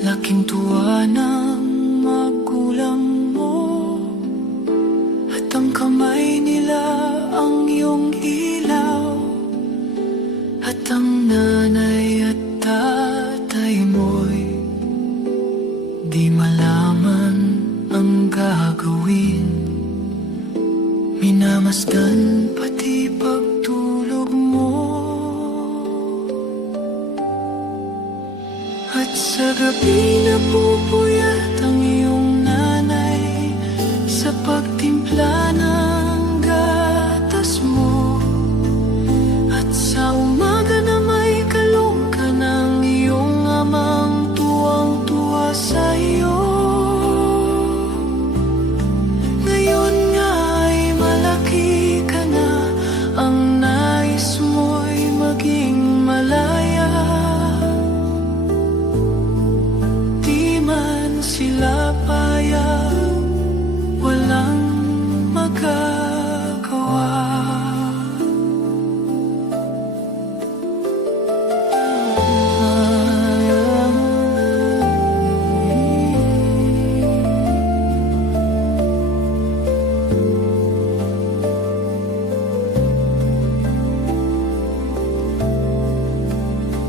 Laking tuwa ng magulang mo, at ang kamay nila ang iyong ilaw, at ang nanay at tatay mo'y di malaman ang gagawin. Minamasdan pati pagtulog mo, at sa gabi napupuyat ang iyong nanay sa pagtimpla ng gatas mo, at sa umaga na may kalong ka ng iyong amang tuwang-tuwa sa iyo. Ngayon nga ay malaki ka na, ang nais mo'y maging malaya. Di man sila payag, walang magagawa.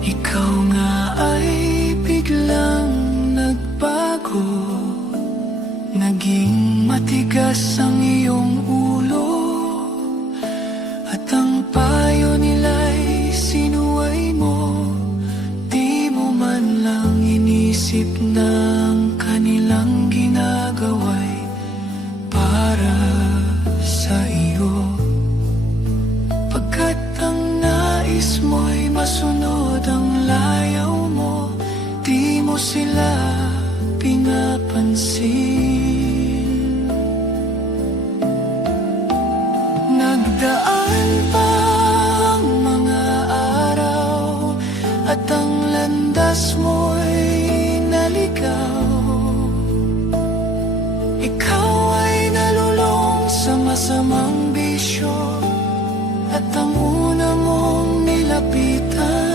Ikaw nga ay biglang nagbago, naging matigas ang iyong ulo, at ang payo nila'y sinuway mo. Di mo man lang inisip na ang kanilang ginagawa'y para sa iyo, pagkat ang nais mo'y masunod ang layaw mo. Di mo sila pinapansin. Nagdaan pa ang mga araw, at ang landas mo'y naligaw. Ikaw ay nalulong sa masamang bisyo, at ang una mong nilapitan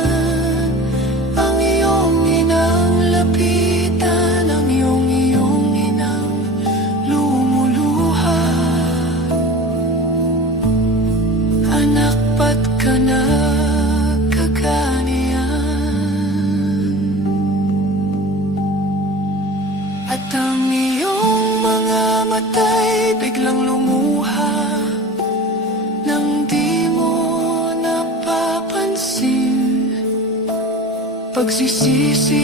ang iyong inang lapitan, ang iyong inang lumuluha. Anak, ba't ka nagkaganiyan? At ang iyong mga mata'y biglang lumuha, nang di mo napapansin. Pagsisisi